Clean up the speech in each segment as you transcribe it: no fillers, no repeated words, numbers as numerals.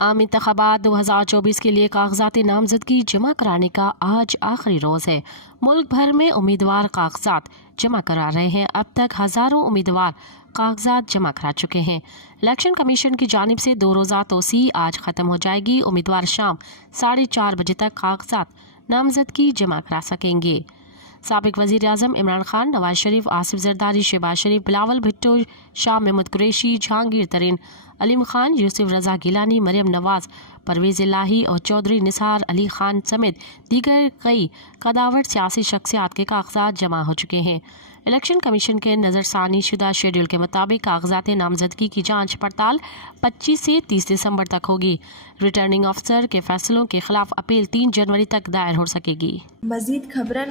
عام انتخابات 2024 کے لیے کاغذاتی نامزدگی جمع کرانے کا آج آخری روز ہے۔ ملک بھر میں امیدوار کاغذات جمع کرا رہے ہیں۔ اب تک ہزاروں امیدوار کاغذات جمع کرا چکے ہیں۔ الیکشن کمیشن کی جانب سے 2 روزہ توسیع آج ختم ہو جائے گی۔ امیدوار شام 4:30 بجے تک کاغذات نامزدگی جمع کرا سکیں گے۔ سابق وزیر اعظم عمران خان، نواز شریف، آصف زرداری، شہباز شریف، بلاول بھٹو، شاہ محمود قریشی، جہانگیر ترین، علیم خان، یوسف رضا گیلانی، مریم نواز، پرویز الہی اور چودھری نثار علی خان سمیت دیگر کئی قداور سیاسی شخصیات کے کاغذات جمع ہو چکے ہیں۔ الیکشن کمیشن کے نظر ثانی شدہ شیڈول کے مطابق کاغذات نامزدگی کی جانچ پڑتال 25 سے 30 دسمبر تک ہوگی۔ ریٹرننگ افسر کے فیصلوں کے خلاف اپیل 3 جنوری تک دائر ہو سکے گی۔ مزید خبرن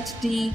HD।